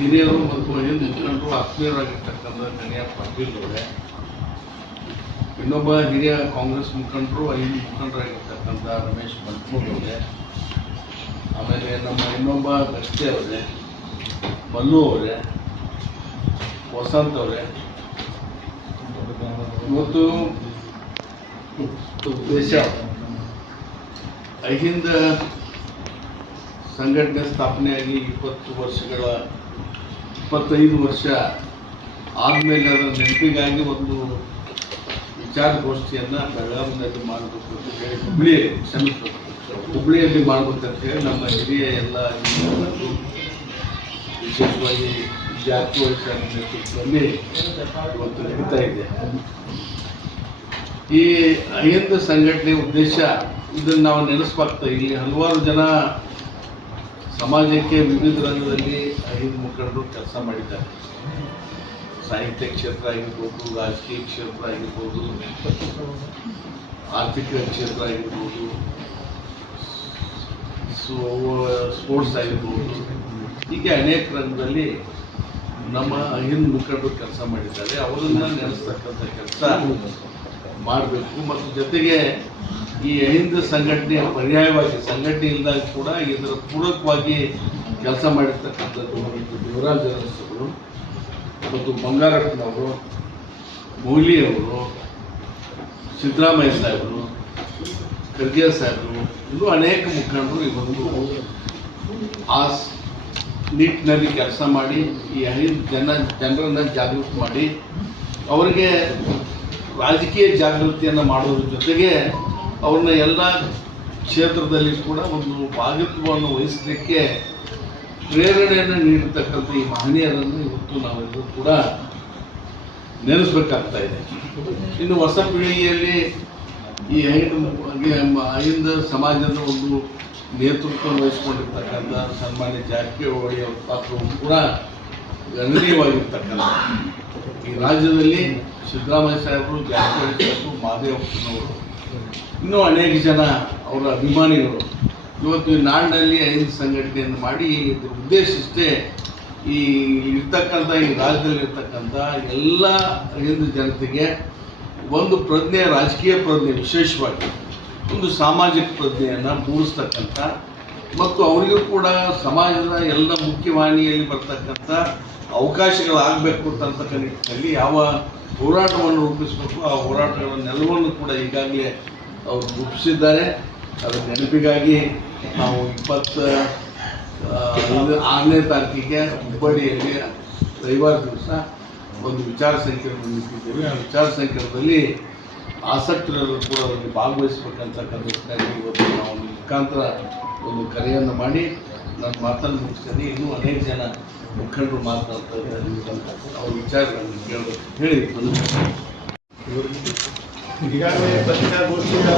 ಹಿರಿಯರು ಮತ್ತು ಹಿಂದೆ ಮುಖಂಡರು ಆತ್ಮೀಯರಾಗಿರ್ತಕ್ಕಂಥ ಕನ್ಯಾ ಪಾಟೀಲ್ ಅವರೇ, ಇನ್ನೊಬ್ಬ ಹಿರಿಯ ಕಾಂಗ್ರೆಸ್ ಮುಖಂಡರು ಐದು ಮುಖಂಡರಾಗಿರ್ತಕ್ಕಂಥ ರಮೇಶ್ ಬಂಟ್ಮೂರ್ ಅವರೇ, ಆಮೇಲೆ ನಮ್ಮ ಇನ್ನೊಬ್ಬ ಗಸ್ತಿ ಅವರೇ, ಮಲ್ಲು ಅವರೇ, ವಸಂತ್ ಅವರೇ, ಇವತ್ತು ದೇಶ ಅಹಿಂದ ಸಂಘಟನೆ ಸ್ಥಾಪನೆಯಾಗಿ 25 ವರ್ಷ ಆದಮೇಲೆ ಅದರ ನೆನಪಿಗಾಗಿ ಒಂದು ವಿಚಾರಗೋಷ್ಠಿಯನ್ನು ಬೆಳಗಾವಿನಲ್ಲಿ ಮಾಡಬೇಕು ಅಂತ ಹೇಳಿ ಹುಬ್ಬಳ್ಳಿಯಲ್ಲಿ ಮಾಡಬೇಕಂತ ಹೇಳಿ ನಮ್ಮ ಹಿರಿಯ ಎಲ್ಲ ವಿಶೇಷವಾಗಿ ಜಾತಿವಾದಿ ನೇತೃತ್ವದಲ್ಲಿ ಇವತ್ತು ನಡೀತಾ ಇದೆ. ಈ ಅಹಿಂದ ಸಂಘಟನೆ ಉದ್ದೇಶ ಇದನ್ನು ನಾವು ನೆನೆಸ್ಬಾರ್ದು. ಇಲ್ಲಿ ಹಲವಾರು ಜನ ಸಮಾಜಕ್ಕೆ ವಿವಿಧ ರಂಗದಲ್ಲಿ ಅಹಿಂದ ಮುಖಂಡರು ಕೆಲಸ ಮಾಡಿದ್ದಾರೆ. ಸಾಹಿತ್ಯ ಕ್ಷೇತ್ರ ಆಗಿರ್ಬೋದು, ರಾಜಕೀಯ ಕ್ಷೇತ್ರ ಆಗಿರ್ಬೋದು, ಆರ್ಥಿಕ ಕ್ಷೇತ್ರ ಆಗಿರ್ಬೋದು, ಸ್ಪೋರ್ಟ್ಸ್ ಆಗಿರ್ಬೋದು, ಹೀಗೆ ಅನೇಕ ರಂಗದಲ್ಲಿ ನಮ್ಮ ಅಹಿಂದ ಮುಖಂಡರು ಕೆಲಸ ಮಾಡಿದ್ದಾರೆ. ಅವರನ್ನು ನೆನೆಸ್ತಕ್ಕಂಥ ಕೆಲಸ ಮಾಡಬೇಕು. ಮತ್ತು ಜೊತೆಗೆ ಈ ಅಹಿಂದ ಸಂಘಟನೆಯ ಪರ್ಯಾಯವಾಗಿ ಸಂಘಟನೆ ಇಲ್ಲದಾಗ ಕೂಡ ಇದರ ಪೂರಕವಾಗಿ ಕೆಲಸ ಮಾಡಿರ್ತಕ್ಕಂಥದ್ದು ದೇವರಾಜ ಅರಸರು ಮತ್ತು ಬಂಗಾರಪ್ಪನವರು, ಮೊಯ್ಲಿಯವರು, ಸಿದ್ದರಾಮಯ್ಯ ಸಾಹೇಬರು, ಖರ್ಗೆ ಸಾಹೇಬರು, ಇನ್ನೂ ಅನೇಕ ಮುಖಂಡರು ಇವತ್ತು ಆ ನಿಟ್ಟಿನಲ್ಲಿ ಕೆಲಸ ಮಾಡಿ ಈ ಅಹಿಂದ ಜನರನ್ನು ಜಾಗೃತಿ ಮಾಡಿ ಅವರಿಗೆ ರಾಜಕೀಯ ಜಾಗೃತಿಯನ್ನು ಮಾಡೋದ್ರ ಜೊತೆಗೆ ಅವ್ರನ್ನ ಎಲ್ಲ ಕ್ಷೇತ್ರದಲ್ಲಿ ಕೂಡ ಒಂದು ಭಾಗತ್ವವನ್ನು ವಹಿಸಲಿಕ್ಕೆ ಪ್ರೇರಣೆಯನ್ನು ನೀಡತಕ್ಕಂಥ ಈ ಮಹನೀಯರನ್ನು ಇವತ್ತು ನಾವೆಲ್ಲರೂ ಕೂಡ ನೆನೆಸ್ಬೇಕಾಗ್ತಾ ಇದೆ. ಇನ್ನು ಹೊಸ ಪೀಳಿಗೆಯಲ್ಲಿ ಈ ಅಹಿಂದ ಸಮಾಜದ ಒಂದು ನೇತೃತ್ವ ವಹಿಸಿಕೊಂಡಿರ್ತಕ್ಕಂಥ ಸನ್ಮಾನ್ಯ ಜಾರಕಿಹೊಳಿ ಅವರ ಪಾತ್ರವು ಕೂಡ ಗಣನೀಯವಾಗಿರ್ತಕ್ಕಂಥ ಈ ರಾಜ್ಯದಲ್ಲಿ ಸಿದ್ದರಾಮಯ್ಯ ಸಾಹೇಬರು, ಜಾರಕಿಹೊಳಿ ಸಾಹೇಬರು, ಮಾದೇವಪ್ಪನವರು, ಇನ್ನೂ ಅನೇಕ ಜನ ಅವರ ಅಭಿಮಾನಿಗಳು ಇವತ್ತು ಈ ನಾಡಿನಲ್ಲಿ ಅಹಿಂದ ಸಂಘಟನೆಯನ್ನು ಮಾಡಿ ಇದರ ಉದ್ದೇಶ ಇಷ್ಟೇ, ಈ ಇರ್ತಕ್ಕಂಥ ಈ ರಾಜ್ಯದಲ್ಲಿ ಇರ್ತಕ್ಕಂಥ ಎಲ್ಲ ಅಹಿಂದ ಜನತೆಗೆ ಒಂದು ಪ್ರಜ್ಞೆ, ರಾಜಕೀಯ ಪ್ರಜ್ಞೆ, ವಿಶೇಷವಾಗಿ ಒಂದು ಸಾಮಾಜಿಕ ಪ್ರಜ್ಞೆಯನ್ನು ಮೂಡಿಸ್ತಕ್ಕಂಥ ಮತ್ತು ಅವರಿಗೂ ಕೂಡ ಸಮಾಜದ ಎಲ್ಲ ಮುಖ್ಯವಾಹಿನಿಯಲ್ಲಿ ಬರ್ತಕ್ಕಂಥ ಅವಕಾಶಗಳಾಗಬೇಕು ಅಂತಕ್ಕಂಥ ನಿಟ್ಟಿನಲ್ಲಿ ಯಾವ ಹೋರಾಟವನ್ನು ರೂಪಿಸಬೇಕು ಆ ಹೋರಾಟಗಳನ್ನೆಲ್ಲವನ್ನು ಕೂಡ ಈಗಾಗಲೇ ಅವರು ರೂಪಿಸಿದ್ದಾರೆ. ಅದರ ನೆನಪಿಗಾಗಿ ನಾವು 26ನೇ ತಾರೀಕಿಗೆ ಹುಬ್ಬಳ್ಳಿಯಲ್ಲಿ ರವಿವಾರ ದಿವಸ ಒಂದು ವಿಚಾರ ಸಂಕಿರಣ ನಿಂತಿದ್ದೇವೆ. ಆ ವಿಚಾರ ಸಂಕಿರಣದಲ್ಲಿ ಆಸಕ್ತರೆಲ್ಲರೂ ಕೂಡ ಅದರಲ್ಲಿ ಭಾಗವಹಿಸಬೇಕಂತಕ್ಕಂಥ ಇವತ್ತು ನಾವು ಮುಖಾಂತರ ಒಂದು ಕರೆಯನ್ನು ಮಾಡಿ ನಾನು ಮಾತನ್ನು ಮುಗಿಸ್ತೇನೆ. ಇನ್ನೂ ಅನೇಕ ಜನ ಮುಖಂಡರು ಮಾತನಾಡ್ತಾ ಇದ್ದಾರೆ, ಅವ್ರ ವಿಚಾರಗಳನ್ನು ಕೇಳಬೇಕು ಹೇಳಿ. ಈಗಾಗಲೇ ಪತ್ರಿಕಾಗೋಷ್ಠಿಯ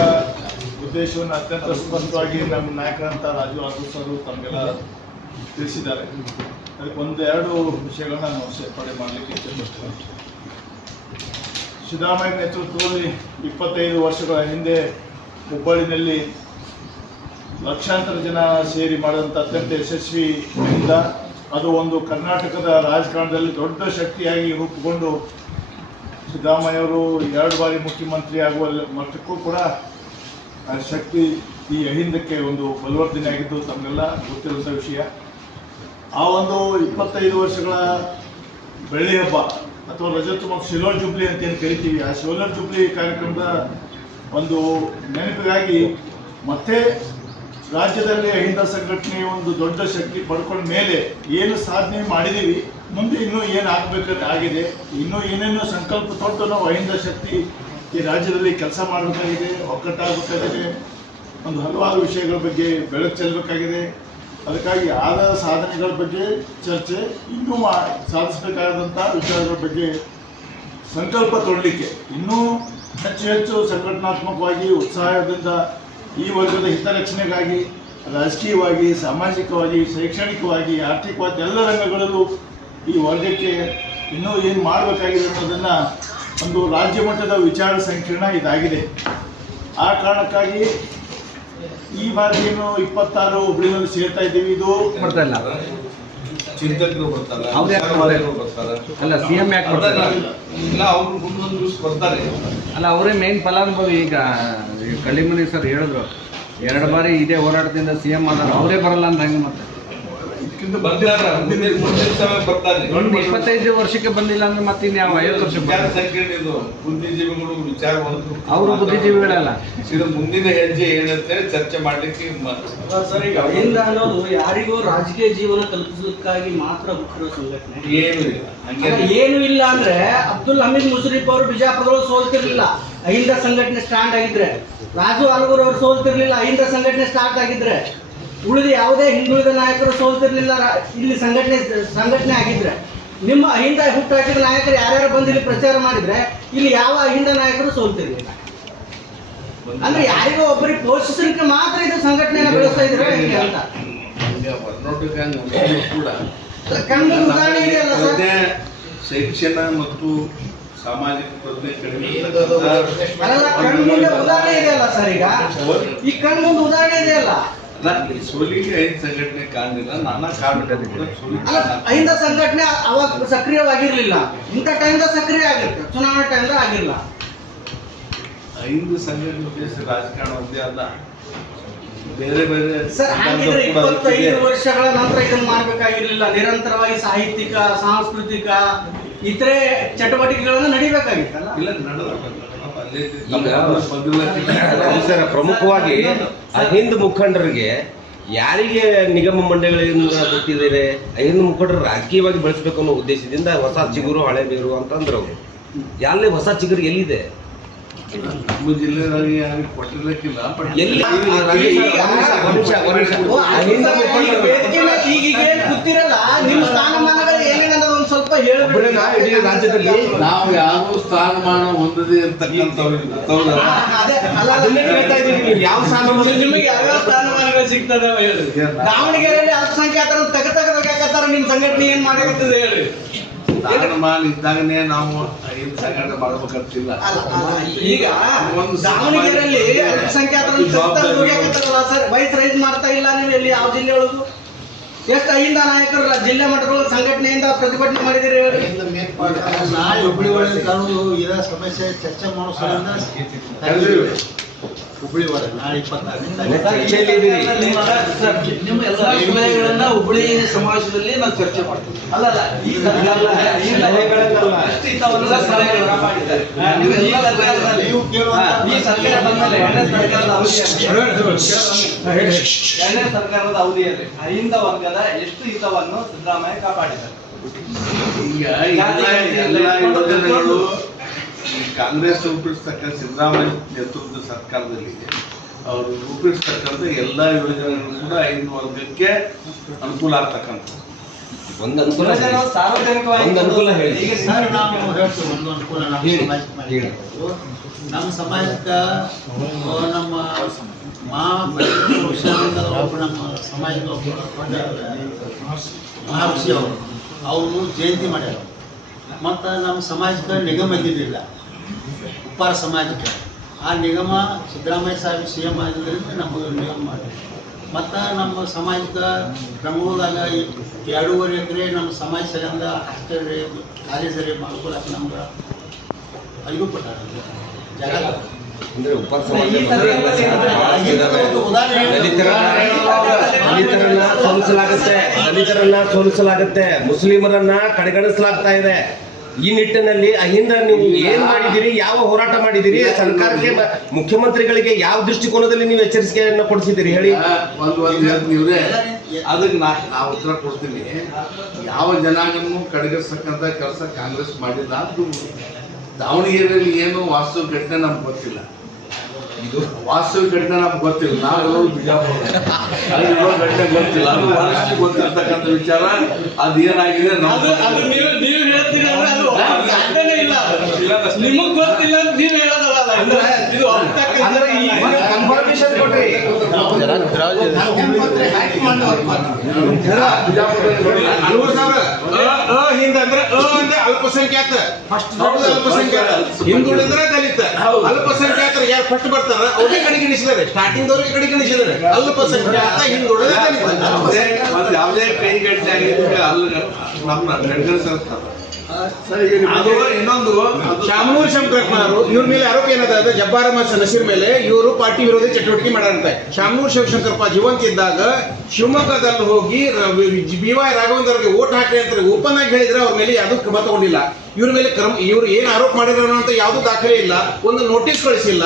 ಉದ್ದೇಶವನ್ನು ಅತ್ಯಂತ ಸ್ಪಷ್ಟವಾಗಿ ನಮ್ಮ ನಾಯಕರಂತ ರಾಜು ಆರ್ಸರು ತಮಗೆಲ್ಲ ತಿಳಿಸಿದ್ದಾರೆ. ಅದಕ್ಕೆ ಒಂದೆರಡು ವಿಷಯಗಳನ್ನ ನಾವು ಸೇರ್ಪಡೆ ಮಾಡಲಿಕ್ಕೆ ಇಚ್ಛೆಪಡ್ತೇವೆ. ಸಿದ್ದರಾಮಯ್ಯ ನೇತೃತ್ವದಲ್ಲಿ 25 ವರ್ಷಗಳ ಹಿಂದೆ ಹುಬ್ಬಳ್ಳಿನಲ್ಲಿ ಲಕ್ಷಾಂತರ ಜನ ಸೇರಿ ಮಾಡಿದಂಥ ಅತ್ಯಂತ ಯಶಸ್ವಿಯಿಂದ ಅದು ಒಂದು ಕರ್ನಾಟಕದ ರಾಜಕಾರಣದಲ್ಲಿ ದೊಡ್ಡ ಶಕ್ತಿಯಾಗಿ ರೂಪುಗೊಂಡು ಸಿದ್ದರಾಮಯ್ಯವರು 2 ಬಾರಿ ಮುಖ್ಯಮಂತ್ರಿ ಆಗುವ ಮಟ್ಟಕ್ಕೂ ಕೂಡ ಆ ಶಕ್ತಿ ಈ ಅಹಿಂದಕ್ಕೆ ಒಂದು ಬಲವರ್ಧನೆ ಆಗಿದ್ದು ತಮಗೆಲ್ಲ ಗೊತ್ತಿರುವಂಥ ವಿಷಯ. ಆ ಒಂದು 25 ವರ್ಷಗಳ ಬೆಳ್ಳಿ ಹಬ್ಬ ಅಥವಾ ರಜತ ಮತ್ತು ಸಿಲ್ವರ್ ಜೂಬ್ಲಿ ಅಂತ ಏನು ಕರಿತೀವಿ, ಆ ಸಿಲ್ವರ್ ಜೂಬ್ಲಿ ಕಾರ್ಯಕ್ರಮದ ಒಂದು ನೆನಪಿಗಾಗಿ ಮತ್ತೆ ರಾಜ್ಯದಲ್ಲಿ ಅಹಿಂದ ಸಂಘಟನೆ ಒಂದು ದೊಡ್ಡ ಶಕ್ತಿ ಪಡ್ಕೊಂಡ ಮೇಲೆ ಏನು ಸಾಧನೆ ಮಾಡಿದ್ದೀವಿ, ಮುಂದೆ ಇನ್ನೂ ಏನು ಆಗಬೇಕಂತ ಆಗಿದೆ, ಇನ್ನೂ ಏನೇನೋ ಸಂಕಲ್ಪ ತೊಟ್ಟು ನಾವು ಅಹಿಂದ ಶಕ್ತಿ ಈ ರಾಜ್ಯದಲ್ಲಿ ಕೆಲಸ ಮಾಡಬೇಕಾಗಿದೆ, ಒಕ್ಕಟ್ಟಾಗಬೇಕಾಗಿದೆ, ಒಂದು ಹಲವಾರು ವಿಷಯಗಳ ಬಗ್ಗೆ ಬೆಳಕು ಚೆಲ್ಲಬೇಕಾಗಿದೆ. ಅದಕ್ಕಾಗಿ ಆದ ಸಾಧನೆಗಳ ಬಗ್ಗೆ ಚರ್ಚೆ, ಇನ್ನೂ ಸಾಧಿಸಬೇಕಾದಂಥ ವಿಚಾರಗಳ ಬಗ್ಗೆ ಸಂಕಲ್ಪ ತೊಡಲಿಕ್ಕೆ ಇನ್ನೂ ಹೆಚ್ಚು ಹೆಚ್ಚು ಸಂಘಟನಾತ್ಮಕವಾಗಿ ಉತ್ಸಾಹದಿಂದ ಈ ವರ್ಗದ ಹಿತರಕ್ಷಣೆಗಾಗಿ ರಾಜಕೀಯವಾಗಿ, ಸಾಮಾಜಿಕವಾಗಿ, ಶೈಕ್ಷಣಿಕವಾಗಿ, ಆರ್ಥಿಕವಾಗಿ ಎಲ್ಲ ರಂಗಗಳಲ್ಲೂ ಈ ವರ್ಗಕ್ಕೆ ಇನ್ನೂ ಏನು ಮಾಡಬೇಕಾಗಿದೆ ಅನ್ನೋದನ್ನು ಒಂದು ರಾಜ್ಯ ಮಟ್ಟದ ವಿಚಾರ ಸಂಕಿರಣ ಇದಾಗಿದೆ. ಆ ಕಾರಣಕ್ಕಾಗಿ ಈ ಬಾರಿ ಏನು 26 ಹುಬ್ಬಳ್ಳಿನಲ್ಲಿ ಸೇರ್ತಾ ಇದ್ದೀವಿ. ಇದು ಚಿಂತಕರು ಬರ್ತಾರೆ, ಅವ್ರು ಯಾಕೆ ವಿಚಾರವಾದಿಗಳು ಬರ್ತಾರೆ. ಅಲ್ಲ ಸಿಎಂ ಯಾಕೆ ಬರ್ತಾರೆ? ಇಲ್ಲ ಅವ್ರು ಮುಂದೊಂದು ದಿವಸ ಬರ್ತಾರೆ. ಅಲ್ಲ ಅವರೇ ಮೇನ್ ಫಲಾನುಭವಿ. ಈಗ ಕಳ್ಳಿಮನಿ ಸರ್ ಹೇಳಿದ್ರು 2 ಬಾರಿ ಇದೇ ಹೋರಾಟದಿಂದ ಸಿಎಂ ಆದಾರ, ಅವರೇ ಬರಲ್ಲ ಅಂತ ಹಂಗೆ ಮತ್ತೆ ಬರ್ತಾರೆ, ಮುಂದಿನ ಸಮಯ ಬರ್ತಾರೆ. 25 ವರ್ಷಕ್ಕೆ ಬಂದಿಲ್ಲ ಅಂದ್ರೆ ಮತ್ತೆ ಇನ್ಯಾವ 50 ವರ್ಷ ವಿಚಾರ ಸಂಕಿರಣ ಇದು. ಬುದ್ಧಿಜೀವಿಗಳು ವಿಚಾರವಂತರು ಅವರು ಬುದ್ಧಿಜೀವಿಗಳಲ್ಲ. ಇದು ಮುಂದಿನ ಹೆಜ್ಜೆ ಏನಂತೇಳಿ ಚರ್ಚೆ ಮಾಡ್ಲಿಕ್ಕೆ ಸರ್, ಈಗ ಅಹಿಂದ ಅನ್ನೋದು ಯಾರಿಗೂ ರಾಜಕೀಯ ಜೀವನ ಕಲ್ಪಿಸಲಿಕ್ಕಾಗಿ ಮಾತ್ರ ಹುಟ್ಟಿರೋ ಸಂಘಟನೆ. ಏನು ಇಲ್ಲ ಹಂಗೆ ಏನು ಇಲ್ಲ ಅಂದ್ರೆ ಅಬ್ದುಲ್ ಹಮೀದ್ ಮುಷರಿಫ್ ಅವರು ಬಿಜಾಪುರದೊಳಗೆ ಸೋಲ್ತಿರ್ಲಿಲ್ಲ ಅಹಿಂದ ಸಂಘಟನೆ ಸ್ಟಾರ್ಟ್ ಆಗಿದ್ರೆ. ರಾಜು ಆಲೂರು ಅವರು ಸೋಲ್ತಿರ್ಲಿಲ್ಲ ಅಹಿಂದ ಸಂಘಟನೆ ಸ್ಟಾರ್ಟ್ ಆಗಿದ್ರೆ. ಉಳಿದ ಯಾವುದೇ ಹಿಂದುಳಿದ ನಾಯಕರು ಸೋಲ್ತಿರ್ಲಿಲ್ಲ ಇಲ್ಲಿ ಸಂಘಟನೆ ಆಗಿದ್ರೆ. ನಿಮ್ಮ ಅಹಿಂದ ಹುಟ್ಟಾಕಿದ ನಾಯಕರು ಯಾರ್ಯಾರು ಬಂದು ಇಲ್ಲಿ ಪ್ರಚಾರ ಮಾಡಿದ್ರೆ ಇಲ್ಲಿ ಯಾವ ಅಹಿಂದ ನಾಯಕರು ಸೋಲ್ತಿರ್ಲಿಲ್ಲ. ಅಂದ್ರೆ ಯಾರಿಗೋ ಒಬ್ಬರಿಗೆ ಪೋಷಿಸಲಿಕ್ಕೆ ಮಾತ್ರ ಇದು ಸಂಘಟನೆಯನ್ನು ಬೆಳೆಸ್ತಾ ಇದ್ರೆ ಅಂತ ಕೂಡ ಕಣ್ಣು ಉದಾಹರಣೆ ಇದೆಯಲ್ಲ ಸರ್. ಅದೇ ಶಿಕ್ಷಣ ಮತ್ತು ಸಾಮಾಜಿಕ ಪ್ರಜ್ಞೆ ಕಡಿಮೆ ಅಲ್ಲ, ಕಣ್ಮುಂದೆ ಉದಾಹರಣೆ ಇದೆಯಲ್ಲ ಸರ್. ಈಗ ಈ ಕಣ್ಮುಂದೆ ಉದಾಹರಣೆ ಇದೆಯಲ್ಲ. ಸೋಲಿಗೆ ಐದು ಸಂಘಟನೆ ಕಾಣಲಿಲ್ಲ, ನಾನಾ ಕಾರಣಗಳು ಅಲ್ಲ, ಅಹಿಂದ ಸಂಘಟನೆ ಅವಾಗ ಸಕ್ರಿಯವಾಗಿರ್ಲಿಲ್ಲ. ಇಂಥ ಟೈಮ್ದಾಗ ಸಕ್ರಿಯ ಆಗಿರುತ್ತೆ, ಚುನಾವಣೆ ಟೈಮ್ದಾಗ ಆಗಿಲ್ಲ. ಐದು ಸಂಘಟನೆ ಉದ್ದೇಶ ರಾಜಕಾರಣ ಒಂದೇ ಅಲ್ಲ, ಬೇರೆ ಬೇರೆ ಸರ್ ಹಾಗಿದ್ರೆ 25 ವರ್ಷಗಳ ನಂತರ ಇದನ್ನ ಮಾಡ್ಬೇಕಾಗಿರ್ಲಿಲ್ಲ. ನಿರಂತರವಾಗಿ ಸಾಹಿತ್ಯಿಕ, ಸಾಂಸ್ಕೃತಿಕ ಇತರೆ ಚಟುವಟಿಕೆಗಳನ್ನು ನಡಿಬೇಕಾಗಿತ್ತಲ್ಲ. ಇಲ್ಲ ನಡೆದ ಪ್ರಮುಖವಾಗಿ ಅಹಿಂದ ಮುಖಂಡರಿಗೆ ಯಾರಿಗೆ ನಿಗಮ ಮಂಡಳಿಗಳಿಂದ ಕೊಟ್ಟಿದ್ದಾರೆ, ಅಹಿಂದ ಮುಖಂಡರು ರಾಜಕೀಯವಾಗಿ ಬೆಳೆಸಬೇಕು ಅನ್ನೋ ಉದ್ದೇಶದಿಂದ ಹೊಸ ಚಿಗುರು ಹಳೆ ಬೇರು ಅಂತಂದ್ರು ಅವರು. ಎಲ್ಲಿ ಹೊಸ ಚಿಗುರು ಎಲ್ಲಿದೆ? ನಮ್ಮ ಜಿಲ್ಲೆಯಲ್ಲಿ ಯಾರಿಗೆ ಕೊಟ್ಟಿರ್ಲಿಕ್ಕಿಲ್ಲ. ಎಲ್ಲಿ ಈಗ ಕೂತಿರಲ್ಲ, ನಿಮ್ಮ ಸ್ಥಾನಮಾನಗಳು ಏನೇನದ ಒಂದ್ ಸ್ವಲ್ಪ ಹೇಳ್ಬಿಡ್ರಿ. ಇಡೀ ರಾಜ್ಯದಲ್ಲಿ ನಾವು ಯಾರು ಸ್ಥಾನಮಾನ ಹೊಂದದೆ ಅಂತಕ್ಕಂಥವ್ರು ಅದೇ ಅಲ್ಲ, ಅದನ್ನೇ ಹೇಳ್ತಾ ಇದ್ದೀವಿ. ನೀವು ಯಾವ ಸ್ಥಾನಮಾನ ನಿಮಗೆ ಯಾವ್ಯಾವ ಸ್ಥಾನಮಾನಗಳು ಸಿಗ್ತದೆ ಹೇಳಿ. ದಾವಣಗೆರೆಯಲ್ಲಿ ಅಲ್ಪಸಂಖ್ಯಾತರನ್ನು ತೆಗೆದಾಕತ್ತಾರ. ನಿಮ್ ಸಂಘಟನೆ ಏನ್ ಮಾಡಕತ್ತದೆ ಹೇಳಿ. ಸ್ಥಾನಮಾನ ಇದ್ದಾಗನೇ ನಾವು ಐದು ಸಂಘಟನೆ ಮಾಡ್ಬೇಕಂತಿಲ್ಲ. ಈಗ ದಾವಣಗೆರೆಯಲ್ಲಿ ಅಲ್ಪಸಂಖ್ಯಾತರನ್ನು ತೆಗೆದಾಕತ್ತಾರಲ್ಲ ಸರ್, ವಯಸ್ಸು ರೈಸ್ ಮಾಡ್ತಾ ಇಲ್ಲ ನೀವು ಎಲ್ಲಿ ಯಾವ ಜಿಲ್ಲೆ ಒಳಗೂ? ಎಷ್ಟು ಅಹಿಂದ ನಾಯಕರು ಜಿಲ್ಲೆ ಮಟ್ಟದೊಳಗೆ ಸಂಘಟನೆಯಿಂದ ಪ್ರತಿಭಟನೆ ಮಾಡಿದಿರಿ ಹೇಳಿ. ನಾಳೆ ಹುಬ್ಬಳ್ಳಿ ಒಳಗೆ ಕರೆದು ಇದರ ಸಮಸ್ಯೆ ಚರ್ಚೆ ಮಾಡೋ ಸಲಿಂದ ಹುಬ್ಬಳ್ಳಿ ಒಳಗೆ ನಾಳೆ 24 ನಿಮ್ಮ ಎಲ್ಲ ಸಲಹೆಗಳನ್ನ ಹುಬ್ಬಳ್ಳಿ ಸಮಾವೇಶದಲ್ಲಿ ನಾವು ಚರ್ಚೆ ಮಾಡ್ತೀವಿ. ಅಲ್ಲಲ್ಲ, ಈ ಸಲಹೆಗಳನ್ನ ಮಾಡಿದ್ದಾರೆ. ನೀವು ಈ ಸರ್ಕಾರ ಬಂದ್ಮೇಲೆ ಎರಡನೇ ಸರ್ಕಾರದ ಅವಧಿಯಲ್ಲಿ ಅಹಿಂದ ವರ್ಗದ ಎಷ್ಟು ಹಿತವನ್ನು ಸಿದ್ದರಾಮಯ್ಯ ಕಾಪಾಡಿದ್ದಾರೆ. ಈಗ ಎಲ್ಲ ಯೋಜನೆಗಳು ಈ ಕಾಂಗ್ರೆಸ್ ರೂಪಿಸ್ತಕ್ಕಂಥ ಸಿದ್ದರಾಮಯ್ಯ ನೇತೃತ್ವದ ಸರ್ಕಾರದಲ್ಲಿ ಅವರು ರೂಪಿಸ್ತಕ್ಕಂಥ ಎಲ್ಲ ಯೋಜನೆಗಳು ಕೂಡ ಐದು ವರ್ಗಕ್ಕೆ ಅನುಕೂಲ ಆಗ್ತಕ್ಕಂಥ ಒಂದು ಅನುಕೂಲ ಸಾರ್ವಜನಿಕವಾಗಿ ಒಂದು ಅನುಕೂಲ ಹೇಳಿ. ಈಗ ಸರ್, ನಾವು ಹೇಳ್ತೀವಿ ಒಂದು ಅನುಕೂಲ ನಮ್ಮ ಸಮಾಜಕ್ಕೆ ಮಾಡಿದ್ದೀವಿ. ನಮ್ಮ ಸಮಾಜಕ್ಕೆ ನಮ್ಮ ಒಬ್ಬರು ನಮ್ಮ ಸಮಾಜದ ಒಬ್ಬರು ಮಹರ್ಷಿ ಅವರು ಜಯಂತಿ ಮಾಡ್ಯಾರ. ಮತ್ತು ನಮ್ಮ ಸಮಾಜಕ್ಕೆ ನಿಗಮ ಇದ್ದಿದ್ದಿಲ್ಲ, ಉಪ್ಪಾರ ಸಮಾಜಕ್ಕೆ. ಆ ನಿಗಮ ಸಿದ್ದರಾಮಯ್ಯ ಸಾಹೇಬ್ CM ಆಗಿದ್ದರಿಂದ ನಮಗೆ ನಿಗಮ ಮಾಡಿ. ಮತ್ತು ನಮ್ಮ ಸಮಾಜಕ್ಕೆ ಬೆಂಗಳೂರಾಗ 2.5 ಎಕರೆ ನಮ್ಮ ಸಮಾಜ ಸರಿಯಿಂದ ಹಾಸ್ಟೆಲ್ ರೀ, ಕಾಲೇಜರಿ ಮಾಡ್ಕೊಳಕ್ಕೆ ನಮ್ಗೆ ಐದು ಕೊಟ್ಟಾರ ಜಾಗ. ಅಂದ್ರೆ ಉಪ ದಲಿತರನ್ನ ಸೋಲಿಸಲಾಗುತ್ತೆ, ಮುಸ್ಲಿಮರನ್ನ ಕಡೆಗಣಿಸಲಾಗ್ತಾ ಇದೆ. ಈ ನಿಟ್ಟಿನಲ್ಲಿ ಅಹಿಂದ ನೀವು ಏನ್ ಮಾಡಿದಿರಿ, ಯಾವ ಹೋರಾಟ ಮಾಡಿದಿರಿ, ಸರ್ಕಾರಕ್ಕೆ ಮುಖ್ಯಮಂತ್ರಿಗಳಿಗೆ ಯಾವ ದೃಷ್ಟಿಕೋನದಲ್ಲಿ ನೀವು ಎಚ್ಚರಿಕೆಯನ್ನು ಕೊಡಿಸಿದಿರಿ ಹೇಳಿ. ನೀವ್ರೆ ಅದಕ್ಕೆ ನಾವು ಉತ್ತರ ಕೊಡ್ತೀನಿ. ಯಾವ ಜನಾಂಗನೂ ಕಡೆಗಣಿಸ್ತಕ್ಕಂಥ ಕೆಲಸ ಕಾಂಗ್ರೆಸ್ ಮಾಡಿಲ್ಲ. ಅದು ದಾವಣಗೆರೆಯಲ್ಲಿ ಏನು ವಾಸ್ತವ ಘಟನೆ ನಮ್ಗೆ ಗೊತ್ತಿಲ್ಲ. ಇದು ವಾಸ್ತವ ಘಟನೆ ನಮ್ಗೆ ಗೊತ್ತಿಲ್ಲ. ನಾವು ಬಿಜಾಪುರ ಘಟನೆ ಗೊತ್ತಿಲ್ಲ. ಅದು ವರಿಷ್ಠ ಗೊತ್ತಿರ್ತಕ್ಕಂಥ ವಿಚಾರ. ಅದು ಏನಾಗಿದೆ ನೀವು ಹೇಳ್ತೀರಿ ಅಂದ್ರೆ ಅದು ಸಾಧ್ಯನೇ ಇಲ್ಲ. ನಿಮಗ್ ಗೊತ್ತಿಲ್ಲ ಅಂತ ನೀವು ಹೇಳೋದಲ್ಲ. ಇದು ಕನ್ಫರ್ಮೇಶನ್ ಕೊಡ್ರಿ. ಹಿಂದಂದ್ರೆ ಅಲ್ಪಸಂಖ್ಯಾತ ಅಲ್ಪಸಂಖ್ಯಾತ ಹಿಂದುಳಿದ್ರೆ ದಲಿತ ಅಲ್ಪಸಂಖ್ಯಾತರು ಯಾರು ಫಸ್ಟ್ ಬರ್ತಾರ ಅವ್ರಿಗೆ ಕಡೆಗಣಿಸಿದ್ದಾರೆ, ಸ್ಟಾರ್ಟಿಂಗ್ ದವ್ರಿಗೆ ಕಡೆಗಣಿಸಿದ್ದಾರೆ. ಅಲ್ಪಸಂಖ್ಯಾತ ಹಿಂದುಳಿದ ದಲಿತ ಮತ್ತೆ ಯಾವುದೇ ಕೈಗಟ್ಟಲೆ ಆಗಿದ್ರೆ ಅಲ್ಲಿ ನಮ್ಮ ನಡೆಸಿರ್ತಾರೆ. ಅದು ಇನ್ನೊಂದು ಶಾಮನೂರ್ ಶಂಕರಪ್ಪನವರು ಇವ್ರ ಮೇಲೆ ಆರೋಪ ಏನದ ಜಬ್ಬಾರ್ ಅಹಮದ್ ನಸೀರ್ ಮೇಲೆ ಇವರು ಪಾರ್ಟಿ ವಿರೋಧಿ ಚಟುವಟಿಕೆ ಮಾಡಾರಂತೆ. ಶಾಮನೂರ್ ಶಿವಶಂಕರಪ್ಪ ಜೀವಂತ ಇದ್ದಾಗ ಶಿವಮೊಗ್ಗದಲ್ಲಿ ಹೋಗಿ BY ರಾಘವೇಂದ್ರಗೆ ವೋಟ್ ಹಾಕಿ ಅಂತ ಓಪನ್ ಆಗಿ ಹೇಳಿದ್ರೆ ಅವ್ರ ಮೇಲೆ ಯಾವ್ದು ಕ್ರಮ ತಗೊಂಡಿಲ್ಲ. ಇವ್ರ ಮೇಲೆ ಇವ್ರು ಏನ್ ಆರೋಪ ಮಾಡಿದ್ರು ಅಂತ ಯಾವ್ದು ದಾಖಲೆ ಇಲ್ಲ, ಒಂದು ನೋಟಿಸ್ ಕಳಿಸಿಲ್ಲ.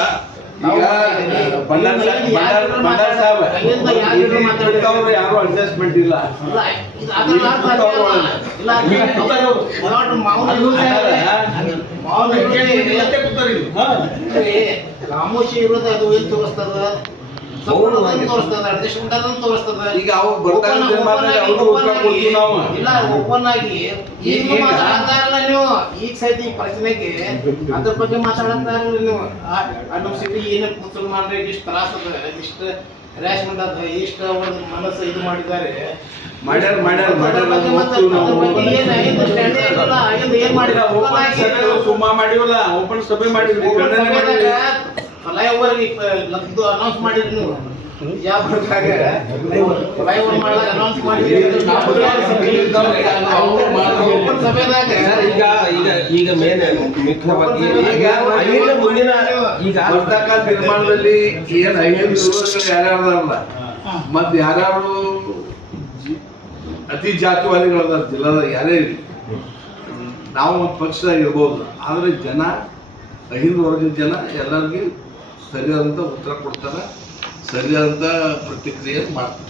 ಈಗ ಯಾರು ಅಡ್ಜಸ್ಟ್ಮೆಂಟ್ ಇಲ್ಲ. ಖಾಮೋಶಿ ಇರೋದು ಅದು ಎಲ್ಲಿ ತೋರಿಸ್ತದ, ಈಗ ಅವ್ರು ಬರ್ತಾ ನಾವು ಇಲ್ಲ ಓಪನ್ ಆಗಿ ಈಗ ಮಾತಾಡ್ತಾರಲ್ಲ ನೀವು, ಈಗ ಸಹಿತ ಈ ಪ್ರಶ್ನೆಗೆ ಅದ್ರ ಬಗ್ಗೆ ಮಾತಾಡತ್ತಾರಲ್ಲ ನೀವು. ನಮ್ಮ ಸಿಟಿ ಏನೇ ಮುಸಲ್ಮಾನರಿಗೆ ಇಷ್ಟು ತ್ರಾಸ ಅದ, ಇಷ್ಟು ಹ್ಯಾರಾಸ್ಮೆಂಟ್ ಅದ, ಇಷ್ಟು ಅವ್ರ ಮನಸ್ಸು ಇದು ಮಾಡಿದ್ದಾರೆ, ಸುಮ್ಮ ಮಾಡಿವಲ್ಲ, ಓಪನ್ ಸಭೆ ಮಾಡಿದ್ವಿ, ಫ್ಲೈಓವರ್ ಅನೌನ್ಸ್ ಮಾಡಿದ್ರಿ ನೀವು. ಫ್ಲೈಓವರ್ ಮಾಡ್ಲಾಗ ಅನೌನ್ಸ್ ಮಾಡಿದ್ರಿ. ಈಗ ಮೇನ್ ಮುಖ್ಯವಾಗಿ ಈಗ ಮುಂದಿನ ಈಗ ಬರ್ತಕ್ಕ ನಿರ್ಮಾಣದಲ್ಲಿ ಏನ್ 5 ವಿರೋಧಿಗಳು ಯಾರ್ಯಾರಲ್ಲ, ಮತ್ ಯಾರ್ಯಾರು ಅತಿ ಜಾತಿವಾದಿಗಳದ ಜಿಲ್ಲಾದ ಯಾರೇ ಇರಲಿ, ನಾವು ಒಂದು ಪಕ್ಷದಾಗ ಇರ್ಬೋದು, ಆದ್ರೆ ಜನ ಅಹಿಂದ ವರ್ಗದ ಜನ ಎಲ್ಲರಿಗೂ ಸರಿಯಾದಂತ ಉತ್ತರ ಕೊಡ್ತಾರೆ, ಸರಿಯಾದಂತ ಪ್ರತಿಕ್ರಿಯೆ ಮಾಡ್ತಾರೆ.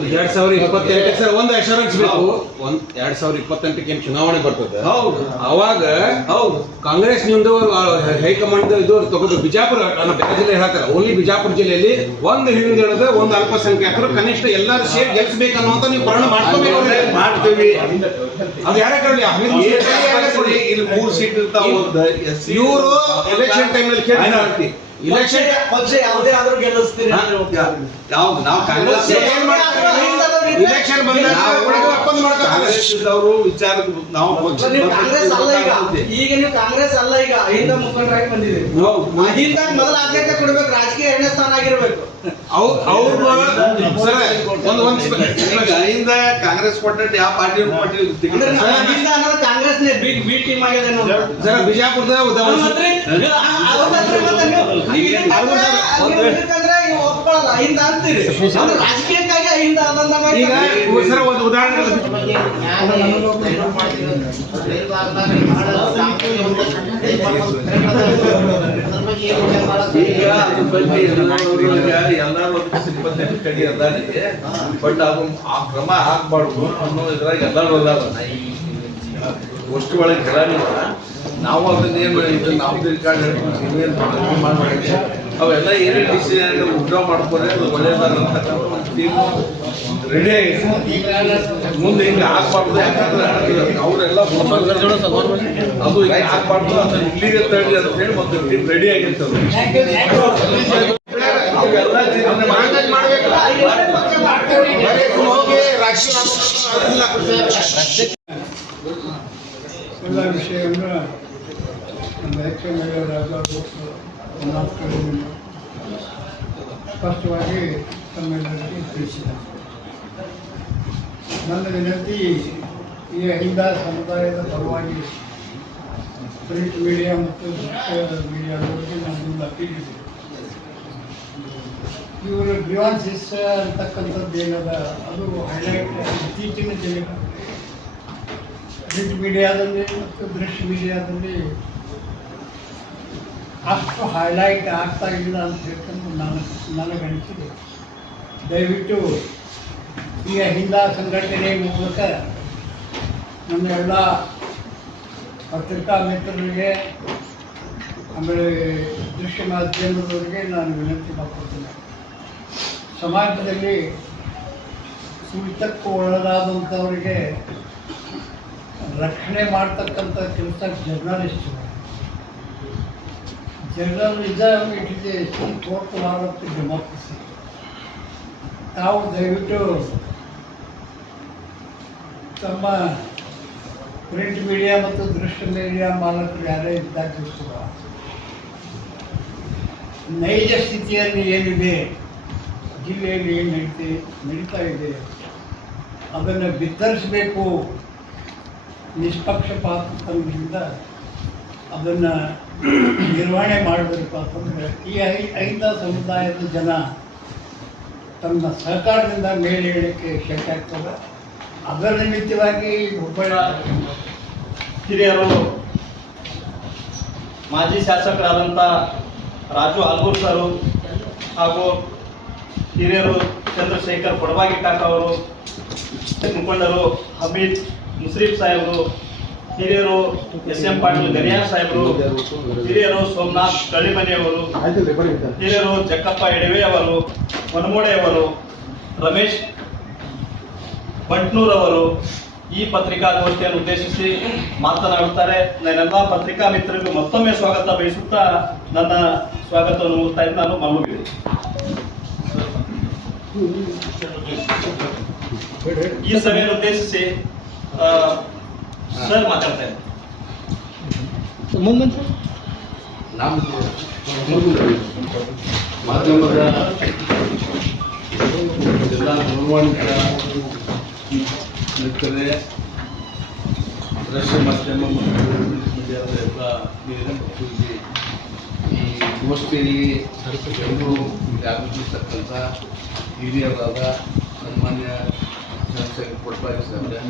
2028 ಸರ್ ಒಂದು ಅಶ್ಯೂರೆನ್ಸ್ ಬೇಕು. 2028 ಚುನಾವಣೆ ಬರ್ತದೆ. ಹೌದು, ಅವಾಗ ಹೌದು ಕಾಂಗ್ರೆಸ್ ನಿಂದು ಹೈಕಮಾಂಡ್ ಇದು ತಗೋದು. ಬಿಜಾಪುರ ಬೇರೆ ಜಿಲ್ಲೆ ಹೇಳ್ತಾರೆ, ಓನ್ಲಿ ಬಿಜಾಪುರ ಜಿಲ್ಲೆಯಲ್ಲಿ ಒಂದು ಹಿಂದುಳಿದ ಒಂದು ಅಲ್ಪಸಂಖ್ಯಾತರು ಕನಿಷ್ಠ ಎಲ್ಲರೂ ಸೇರಿ ಗೆಲ್ಸ್ಬೇಕನ್ನುವಂತ ನೀವು ಪರಿಣಾಮ ಮಾಡ್ತೀವಿ. ಅದು ಯಾರೇ ಕರಲಿ ಇಲ್ಲಿ 3 ಸೀಟ್ ಇರ್ತಾವ. ಇವರು ಎಲೆಕ್ಷನ್ ಟೈಮಲ್ಲಿ ಕೇಳಿ ಇಲೆಕ್ಷನ್ ಪಕ್ಷ ಯಾವುದೇ ಆದ್ರೂ ಗೆಲ್ಲಿಸ್ತೀರಿ. ಯಾವ್ದು ನಾವು ಕಾಂಗ್ರೆಸ್ ಇಲೆಕ್ಷನ್ ಬಂದಾಗ ಕಾಂಗ್ರೆಸ್ದವರು ವಿಚಾರಕ್ಕೆ ನಾವು ಕಾಂಗ್ರೆಸ್ ಅಲ್ಲ ಈಗ ನೀವು ಕಾಂಗ್ರೆಸ್ ಅಲ್ಲ, ಈಗ ಅಹಿಂದ ಮುಖಂಡರಾಗಿ ಬಂದಿದ್ದೀರಿ. ಅಹಿಂದ ಮೊದಲ ಆದ್ಯತೆ ಕೊಡ್ಬೇಕು, ರಾಜಕೀಯ 2ನೇ ಸ್ಥಾನ ಆಗಿರ್ಬೇಕು. ಅಹಿಂದ ಕಾಂಗ್ರೆಸ್ ಕೊಟ್ಟೆ ಯಾವ ಪಾರ್ಟಿ ಅಹಿಂದ ಅನ್ನೋದು ಕಾಂಗ್ರೆಸ್ನೇ ಬಿ ಟೀಮ್ ಆಗಿದೆ ನೋಡಿ. ಬಿಜಾಪುರದ ಒಪ್ಕೊಳ್ಳಲ್ಲ ಅಹಿಂದ ಅಂತೀರಿ, ರಾಜಕೀಯಕ್ಕಾಗಿ ಅಹಿಂದ ಈಗ ಸರ್ ಒಂದು ಉದಾಹರಣೆ ಈಗ ಅದ್ರ ಬಗ್ಗೆ ಎಲ್ಲರೂ ಸಿಬ್ಬಂದಿ ಕಡಿ ಅದಾರಿಗೆ, ಬಟ್ ಅದು ಆ ಕ್ರಮ ಆಗ್ಬಾರ್ದು ಅನ್ನೋ ಇದ್ರಾಗ ಎಲ್ಲರೂ ಅದಾರ. ಅಷ್ಟು ಒಳಗೆ ಕೆಳಗಿಲ್ಲ, ನಾವು ಅದನ್ನ ಇದು ನಾವು ಮಾಡಿ ಅವೆಲ್ಲ ಏನೇ ಡಿಸಿಷನ್ ವಿಡ್ರಾ ಮಾಡ್ಕೊಂಡ್ರೆ ಅದು ಒಳ್ಳೇದಾದಂತ ರೆಡಿ ಆಗಿದೆ. ಮುಂದೆ ಹಿಂಗೆ ಆಗ್ಬಾರ್ದು, ಯಾಕಂದ್ರೆ ಅವರೆಲ್ಲ ಅದು ಹಿಂಗೆ ಆಗ್ಬಾರ್ದು, ಅದನ್ನ ಇಲ್ಲಿಗೆ ತಳ್ಳಿ ಅಂತ ಹೇಳಿ ಮತ್ತೆ ಟೀಮ್ ರೆಡಿ ಆಗಿರ್ತದೆ. ಅವೆಲ್ಲ ಎಲ್ಲ ವಿಷಯವನ್ನು ನಮ್ಮ ಹೆಚ್ಚಿನ ಸ್ಪಷ್ಟವಾಗಿ ತಮ್ಮೆಲ್ಲರಿಗೂ ತಿಳಿಸಿದೆ. ನನ್ನ ವಿನಂತಿ, ಈ ಅಹಿಂದ ಸಮುದಾಯದ ಪರವಾಗಿ ಪ್ರಿಂಟ್ ಮೀಡಿಯಾ ಮತ್ತು ದೃಶ್ಯ ಮೀಡಿಯಾದವರಿಗೆ ನಮ್ಮದು ಅಪೀಲ್ ಇದೆ. ಇವರು ಗ್ರೀವಾನ್ಸಿಸ್ ಅಂತಕ್ಕಂಥದ್ದು ಏನದ ಅದು ಹೈಲೈಟ್ ಇತ್ತೀಚಿನ ದಿನಗಳ ಪ್ರಿಂಟ್ ಮೀಡಿಯಾದಲ್ಲಿ ಮತ್ತು ದೃಶ್ಯ ಮೀಡಿಯಾದಲ್ಲಿ ಅಷ್ಟು ಹೈಲೈಟ್ ಆಗ್ತಾ ಇಲ್ಲ ಅಂತ ಹೇಳ್ಕೊಂಡು ನನಗನಿಸಿದೆ. ದಯವಿಟ್ಟು ಈ ಅಹಿಂದ ಸಂಘಟನೆ ಮೂಲಕ ನಮ್ಮ ಎಲ್ಲ ಪತ್ರಿಕಾ ಮಿತ್ರರಿಗೆ, ಆಮೇಲೆ ದೃಶ್ಯ ಮಾಧ್ಯಮದವರಿಗೆ ನಾನು ವಿನಂತಿ ಮಾಡ್ಕೊಳ್ತೇನೆ. ಸಮಾಜದಲ್ಲಿ ತುಳಿತಕ್ಕೂ ಒಳಗಾದಂಥವರಿಗೆ ರಕ್ಷಣೆ ಮಾಡ್ತಕ್ಕಂಥ ಕೆಲಸ journalism it is A fourth war of the democracy. ತಾವು ದಯವಿಟ್ಟು ತಮ್ಮ ಪ್ರಿಂಟ್ ಮೀಡಿಯಾ ಮತ್ತು ದೃಶ್ಯ ಮೀಡಿಯಾ ಮಾಲಕರು ಯಾರೇ ಇದ್ದಾಗಲೂ ಕೂಡ ನೈಜ ಸ್ಥಿತಿಯಲ್ಲಿ ಏನಿದೆ, ಜಿಲ್ಲೆಯಲ್ಲಿ ಏನು ನಡೀತಾ ಇದೆ ಅದನ್ನು ಬಿತ್ತರಿಸಬೇಕು. ನಿಷ್ಪಕ್ಷಪಾತದಿಂದ ಅದನ್ನು ನಿರ್ವಹಣೆ ಮಾಡಬೇಕು ಅಂತಂದರೆ ಈ ಐದ ಸಮುದಾಯದ ಜನ ತಮ್ಮ ಸಹಕಾರದಿಂದ ಮೇಲೇಳಕ್ಕೆ ಶಕ್ಯ ಆಗ್ತದೆ. ಅದರ ನಿಮಿತ್ತವಾಗಿ ಹುಬ್ಬಳ್ಳಿ ಹಿರಿಯರು ಮಾಜಿ ಶಾಸಕರಾದಂಥ ರಾಜು ಆಲ್ಗೂರ್ ಸರು ಹಾಗೂ ಹಿರಿಯರು ಚಂದ್ರಶೇಖರ್ ಕೊಡವಾಗಿಟ್ಟಾಕ ಅವರು, ಮುಖಂಡರು ಹಮೀದ್ ಮುಸ್ರೀಫ್ ಸಾಹೇಬರು, ಹಿರಿಯರು ಎಸ್.ಎಂ. ಪಾಟೀಲ್ ಗನಿಯಾ ಸಾಹೇಬರು, ಹಿರಿಯರು ಸೋಮನಾಥ್ ಕಳ್ಳಿಮನೆಯವರು, ಹಿರಿಯರು ಜಕ್ಕಪ್ಪ ಎಡವೆ ಅವರು, ಹೊನಮೋಡೆ ಅವರು, ರಮೇಶ್ ಬಂಟ್ನೂರ್ ಅವರು ಈ ಪತ್ರಿಕಾಗೋಷ್ಠಿಯನ್ನು ಉದ್ದೇಶಿಸಿ ಮಾತನಾಡುತ್ತಾರೆ. ನನ್ನೆಲ್ಲ ಪತ್ರಿಕಾ ಮಿತ್ರರಿಗೂ ಮತ್ತೊಮ್ಮೆ ಸ್ವಾಗತ ಬಯಸುತ್ತಾ ನನ್ನ ಸ್ವಾಗತವನ್ನು ಮುಗಿಸ್ತಾ ಇದ್ದು ನಾನು ಮಲ್ಲುಗಿರಿ. ಈ ಸಭೆಯನ್ನು ಉದ್ದೇಶಿಸಿ ಸರ್ ಮಾತಾಡ್ತಾ ಇದ್ದಾರೆ. ಮಾಧ್ಯಮದ ಎಲ್ಲ ಗೌರವಾನ್ವಿತ ಮಿತ್ರರೇ, ದೃಶ್ಯ ಮಾಧ್ಯಮ ಮತ್ತು ಮೀಡಿಯಾದ ಎಲ್ಲ ಹಿರಿಯರೇ ಮತ್ತು ಈ ಗೋಷ್ಠಿಯಲ್ಲಿ ಎಲ್ಲರೂ ಆಗಮಿಸಿರ್ತಕ್ಕಂಥ ಹಿರಿಯರಾದ ಸನ್ಮಾನ್ಯ ಚಂದ್ರಶೇಖರ್ ಕೊಡಪಾಗಿ ಸಾಹೇಬ್ರೆ,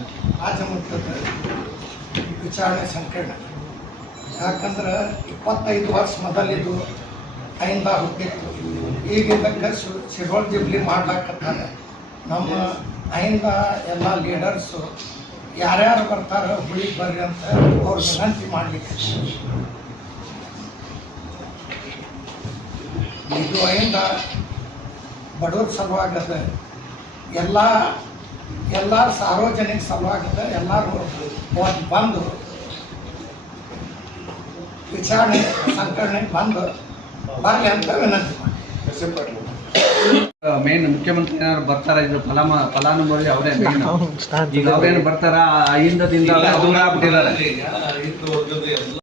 ರಾಜಮಟ್ಟದ ವಿಚಾರಣೆ ಸಂಕೀರ್ಣ. ಯಾಕಂದ್ರೆ 25 ವರ್ಷ ಮೊದಲಿದ್ದು ಐಂದ ಹುಟ್ಟಿತ್ತು. ಈಗಿದ್ದಕ್ಕೆ ಶಿರೋಳ್ ಜಿಬ್ಲಿ ಮಾಡ್ಲಾಕತ್ತಾರೆ. ನಮ್ಮ ಐಂದ ಎಲ್ಲ ಲೀಡರ್ಸು ಯಾರ್ಯಾರು ಬರ್ತಾರೆ ಹುಳಿಗೆ ಬರ್ರಿ ಅಂತ ಅವ್ರು ವಿನಂತಿ ಮಾಡಲಿಕ್ಕೆ. ಇದು ಐಂದ ಬಡವ್ರ ಸಲುವಾಗದ, ಎಲ್ಲ ಸಾರ್ವಜನಿಕ ಸಲುವಾಗದ. ಎಲ್ಲರೂ ಬಂದು ವಿಚಾರಣೆ ಸಂಕಲನೆ ಬಂದು ಬರಲಿ ಅಂತ ವಿನಂತಿ ಮಾಡಿ. ಮೇನ್ ಮುಖ್ಯಮಂತ್ರಿ ಏನಾದ್ರು ಬರ್ತಾರ, ಇದು ಫಲಾನುಭವಿ ಅವರೇ ಮೇನ್. ಈಗ ಅವ್ರೇನು ಬರ್ತಾರ, ಹಿಂದದಿಂದ ದೂರ ಆಗ್ಬಿಟ್ಟಿದ್ದಾರೆ.